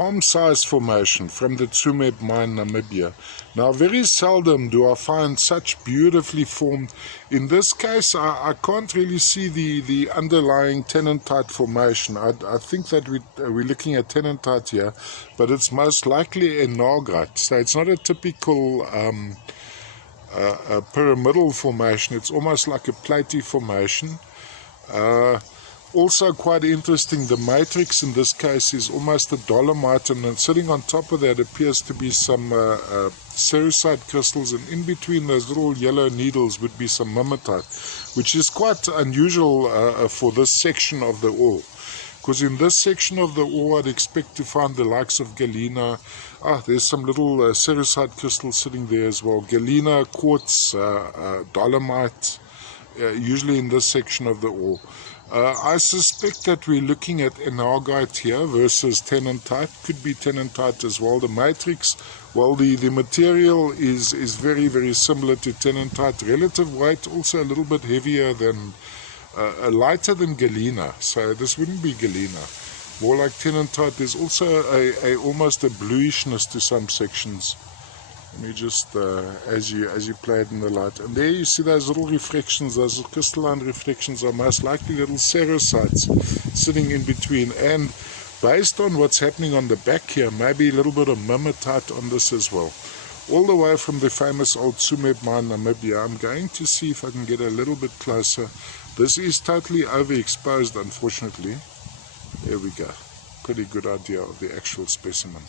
palm-sized formation from the Tsumeb mine, Namibia. Now, very seldom do I find such beautifully formed. In this case, I can't really see the underlying tennantite formation. I think that we're looking at tennantite here, but it's most likely a nagrite. So it's not a typical pyramidal formation. It's almost like a platy formation. Also quite interesting, the matrix in this case is almost a dolomite, and then sitting on top of that appears to be some sericite crystals, and in between those little yellow needles would be some mimetite, which is quite unusual for this section of the ore. Because in this section of the ore I'd expect to find the likes of galena. There's some little sericite crystals sitting there as well. Galena, quartz, dolomite, usually in this section of the ore. I suspect that we're looking at enargite here versus tennantite. Could be tennantite as well. The matrix, well, the material is very, very similar to tennantite. Relative weight also a little bit heavier than, lighter than galena. So this wouldn't be galena. More like tennantite. There's also almost a bluishness to some sections. Let me just, as you play it in the light, and there you see those little reflections, those crystalline reflections are most likely little sericites sitting in between, and based on what's happening on the back here, maybe a little bit of mimetite on this as well. All the way from the famous old Tsumeb mine, Namibia. I'm going to see if I can get a little bit closer. This is totally overexposed, unfortunately. There we go. Pretty good idea of the actual specimen.